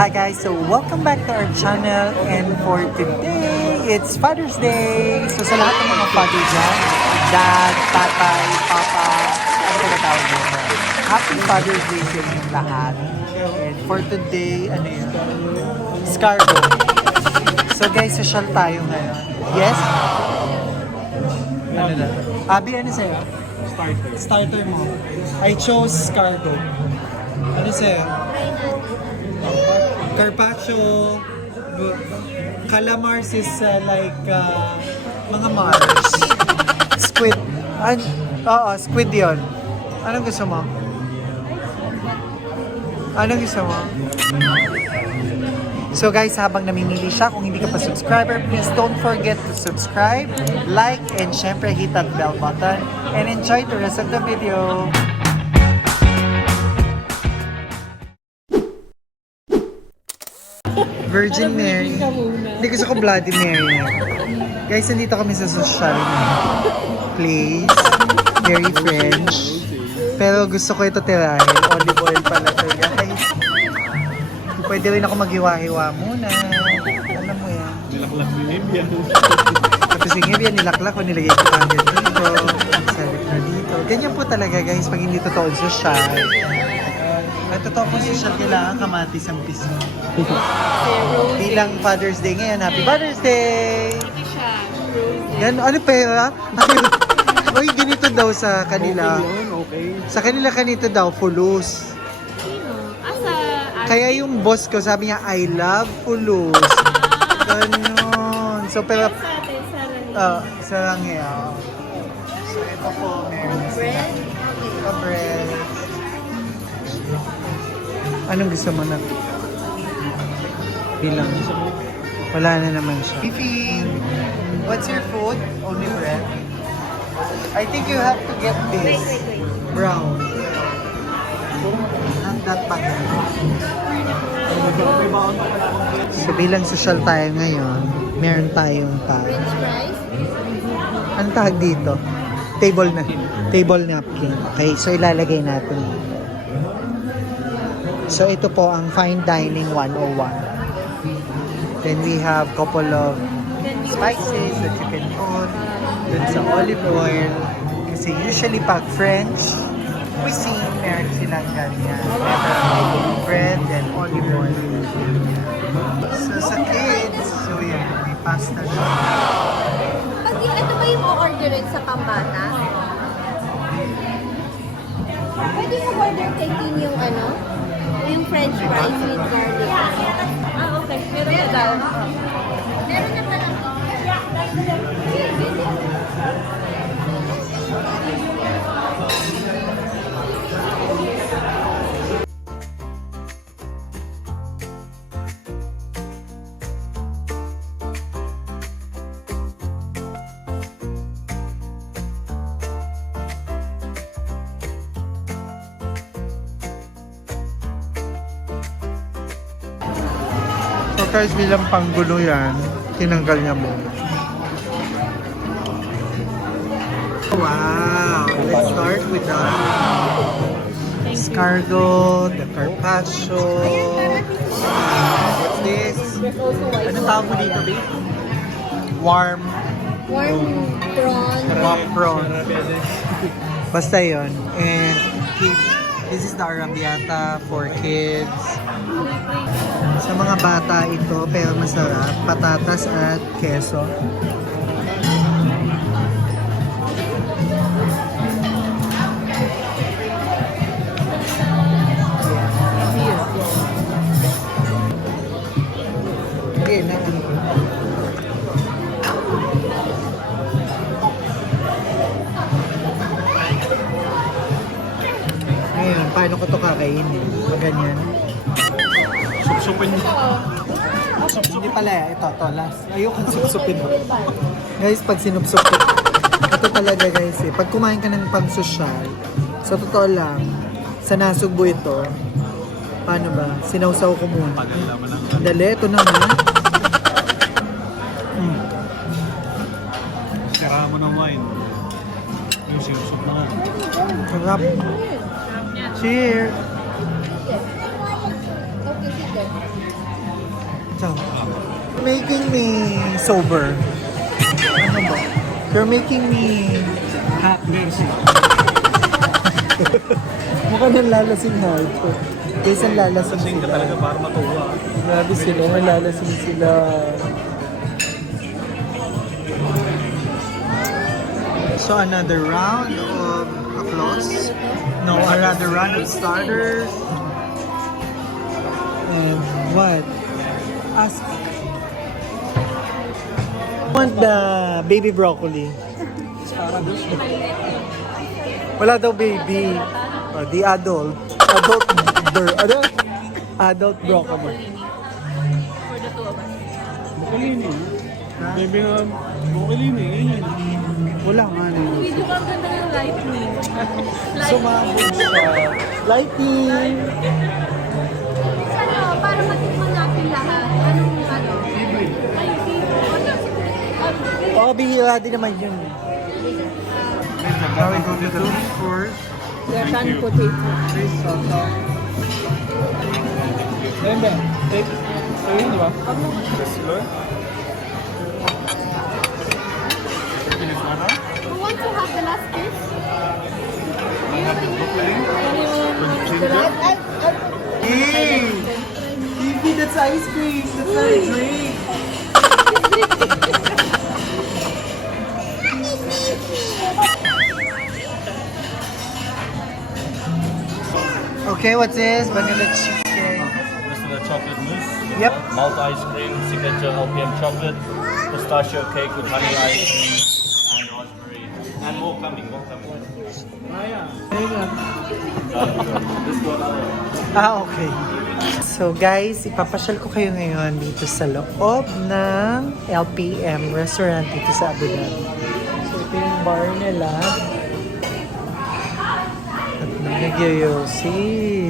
Hi guys, so welcome back to our channel, and for today, it's Father's Day. So sa lahat ng mga father dyan, dad, tatay, papa, ano ba tawag nito? Happy Father's Day sa inyong lahat. And for today, ano yun? Scargo. So guys, social tayo ngayon. Yes? Ano na? Abi, ano sa'yo? Starter mo. I chose Scargo. Ano sa'yo? Carpaccio, calamars is like mga Mars. Squid. Oo, squid yun. Anong gusto mo? Anong gusto mo? So guys, habang namimili siya, kung hindi ka pa subscriber, please don't forget to subscribe, like, and syempre hit that bell button. And enjoy the rest of the video. Virgin Mary. Hindi, gusto ko Bloody Mary. Guys, nandito kami sa social place. Very French. Pero gusto ko ito tirahin. Olive oil pala ito, guys. Pwede rin ako maghiwa-hiwa muna. Alam mo yan. Nilaklak ni Nibia. Tapos yung Nibia, nilaklak ko, nilagay ko agad dito. Salit na dito. Ganyan po talaga, guys, pag hindi totoo social. At totoo po social, kailangan kamatis ang piso. Bilang Father's Day ngayon, Happy Father's Day! Yan, ano pera? Uy, ganito daw sa kanila. Okay. Sa kanila kanito daw, fulus. Kaya yung boss ko, sabi niya, I love fulus. Ganon. So, pero... sarang yan. So, ito po, meron sila. Ito, bread. Anong gusto mo na? Bilang. Wala na naman siya. Fifi, what's your food? Only bread? I think you have to get this. Brown. Not that bagay. So bilang social tayo ngayon, meron tayong French fries? anong tawag dito? Table napkin. Okay, so ilalagay natin. So ito po ang Fine Dining 101. Then we have couple of spices that you can put. Dun sa olive oil. Kasi usually pag French cuisine, meron silang ganyan. Bread and olive oil. So sa kids, so yan, may pasta siya. Ito ba yung o-orderin sa pambata? Pwede mo order kay Tin yung ano? Yung French fries with garlic. Okay. Meron na daw. Meron na pala. So guys, bilang panggulo yan, tinanggal niya mo. Wow! Let's start with the escargot, the carpaccio. What's this? Anong tawag mo dito, babe? Warm prawn. mock prawn. Basta yun. And this is the arrabbiata for kids. Sa mga bata ito, pero masarap. Patatas at keso. Okay, na. Ngayon, paano ko ito kakainin? Ganyan. Supsupin mo. Hindi pala, ito, last. Ayokong supsupin mo. Guys, pag sinupsup ko, ito talaga guys eh. Pag kumain ka ng pang-social, sa totoo lang, sa nasugbo ito, paano ba? Sinawsaw ko muna. Dali, ito naman. Sira mo ng wine. Yung sinusup na nga. Sarap. Cheers! Okay, sige. making me sober. Ano ba? You're making me... Hot mercy. Mukhang nang lalasing na ito. Guys, ang lalasing Lasing ka sila. talaga para matuwa. Grabe sila, ang lalasing sila. So another round of applause. No, another round of starters. And what? Ask. I want the baby broccoli. Wala daw baby. Oh, the adult. Adult broccoli. For the two of us. Bukalini. Baby nga, bukalini. Ganyan. Wala nga na yun. Video ka, ang ganda ng lightning. Sumabog siya. Lighting! Ano, para matikman natin lahat. Anong ano? Ay, Oo, bihira din naman yun. Now we go to the main course. Canned potato. Fish soto. Bembe, take. Ayun, di ba? Who wants to have the last piece? Hey! Evie, that's ice cream. That's not a drink. Okay, what's this? Vanilla cheesecake. This is the chocolate mousse. Yep. Malt ice cream, signature LPM chocolate, pistachio cake with honey ice cream, and raspberry. And more coming, more coming. This one other. Okay. So guys, ipapasyal ko kayo ngayon dito sa loob ng LPM restaurant dito sa Abu Dhabi. So ito yung bar nila. At nagyoyosi.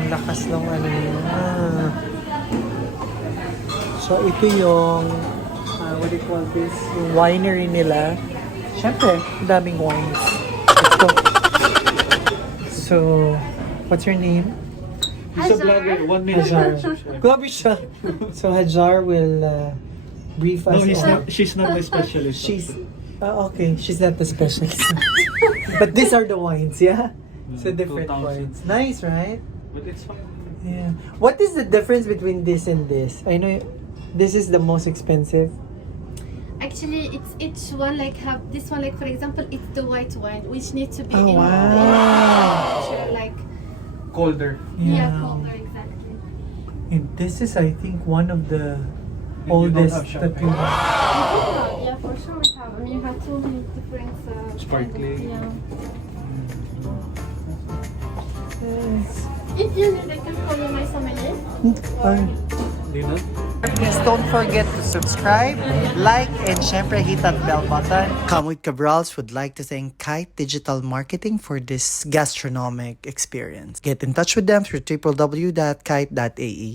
Ang lakas ng ano nila. So ito yung what do you call this? Yung winery nila. Siyempre, ang daming wines. Ito. So, what's your name? He's a vlogger. 1 minute. Hajar. Grabe siya. So Hajar will brief us No, on. she's not my specialist. She's okay. She's not the specialist. But these are the wines, yeah. So different 2000. wines. Nice, right? But it's fine. Yeah. What is the difference between this and this? I know this is the most expensive. Actually, it's each one like have this one like for example it's the white wine which needs to be Oh, in wow. temperature, like Colder. colder exactly. And this is, I think, one of the You don't oldest have that we have. Yeah, for sure we have. I mean, you have so many different Sparkling. Yeah. Yes. If you need, I can call you my sommelier. Ay. Di na? Please don't forget to subscribe, like, and syempre hit that bell button. Kamuy Cabrals would like to thank Kite Digital Marketing for this gastronomic experience. Get in touch with them through www.kite.ae.